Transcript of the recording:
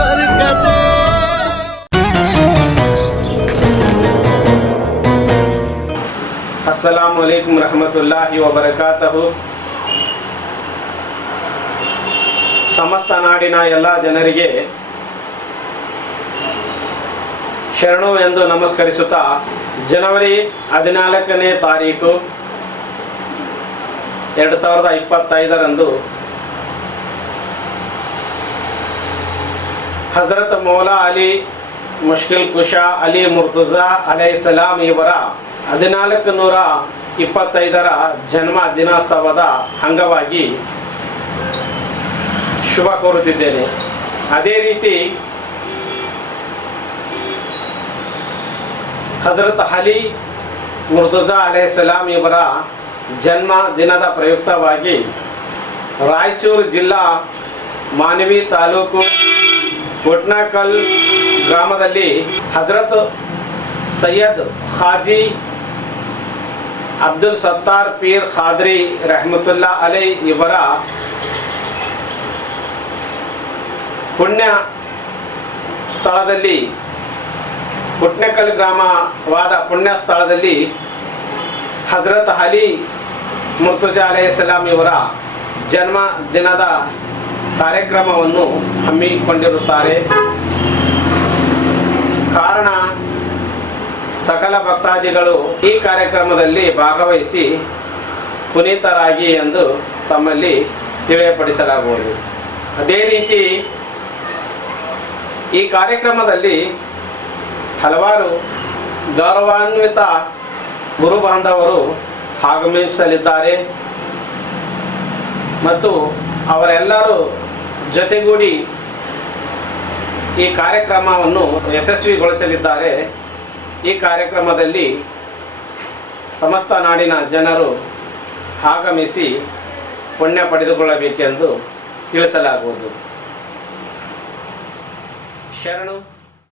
बरकते। अस्सलामु अलैकुम रहमतुल्लाहि व बरकातहु। ಸಮಸ್ತ ನಾಡಿನ ಎಲ್ಲ ಜನರಿಗೆ ಶರಣು ಎಂದು ನಮಸ್ಕರಿಸುತ್ತಾ ಜನವರಿ 14ನೇ ತಾರೀಕು 2025ರಂದು ಹಜರತ್ ಮೌಲಾ ಅಲಿ ಮುಷ್ಕಿಲ್ ಕುಶಾ ಅಲಿ ಮುರ್ತುಜಾ ಅಲೈಹಿಸ್ಸಲಾಂ ಇವರ 1425ರ ಜನ್ಮ ದಿನೋತ್ಸವದ ಅಂಗವಾಗಿ ಶುಭ ಕೋರುತ್ತಿದ್ದೇನೆ. ಅದೇ ರೀತಿ ಹಜರತ್ ಅಲಿ ಮುರ್ತುಜಾ ಅಲೈಹಿಸ್ಸಲಾಂ ಇವರ ಜನ್ಮ ದಿನದ ಪ್ರಯುಕ್ತವಾಗಿ ರಾಯಚೂರು ಜಿಲ್ಲಾ ಮಾನ್ವಿ ತಾಲೂಕು ಕೊಟ್ನಾಕಲ್ ಗ್ರಾಮದಲ್ಲಿ ಹಜರತ್ ಸೈಯದ್ ಹಾಜಿ ಅಬ್ದುಲ್ ಸತ್ತಾರ್ ಪೀರ್ ಖಾದ್ರಿ ರಹಮತುಲ್ಲಾ ಅಲೈ ಇವರ ಪುಣ್ಯ ಸ್ಥಳದಲ್ಲಿ ಕೊಟ್ನೇಕಲ್ ಗ್ರಾಮವಾದ ಪುಣ್ಯ ಸ್ಥಳದಲ್ಲಿ ಹಜರತ್ ಅಲಿ ಮುರ್ತುಜಾ ಅಲೈಹಿಸ್ಸಲಾಂ ಇವರ ಜನ್ಮ ದಿನದ ಕಾರ್ಯಕ್ರಮವನ್ನು ಹಮ್ಮಿಕೊಂಡಿರುತ್ತಾರೆ. ಕಾರಣ ಸಕಲ ಭಕ್ತಾದಿಗಳು ಈ ಕಾರ್ಯಕ್ರಮದಲ್ಲಿ ಭಾಗವಹಿಸಿ ಪುನೀತರಾಗಿ ಎಂದು ತಮ್ಮಲ್ಲಿ ತಿಳಿಯಪಡಿಸಲಾಗುವುದು. ಅದೇ ರೀತಿ ಈ ಕಾರ್ಯಕ್ರಮದಲ್ಲಿ ಹಲವಾರು ಗೌರವಾನ್ವಿತ ಗುರು ಬಾಂಧವರು ಆಗಮಿಸಲಿದ್ದಾರೆ ಮತ್ತು ಅವರೆಲ್ಲರೂ ಜೊತೆಗೂಡಿ ಈ ಕಾರ್ಯಕ್ರಮವನ್ನು ಯಶಸ್ವಿಗೊಳಿಸಲಿದ್ದಾರೆ. ಈ ಕಾರ್ಯಕ್ರಮದಲ್ಲಿ ಸಮಸ್ತ ನಾಡಿನ ಜನರು ಆಗಮಿಸಿ ಪುಣ್ಯ ಪಡೆದುಕೊಳ್ಳಬೇಕೆಂದು ತಿಳಿಸಲಾಗುವುದು. ಶರಣು.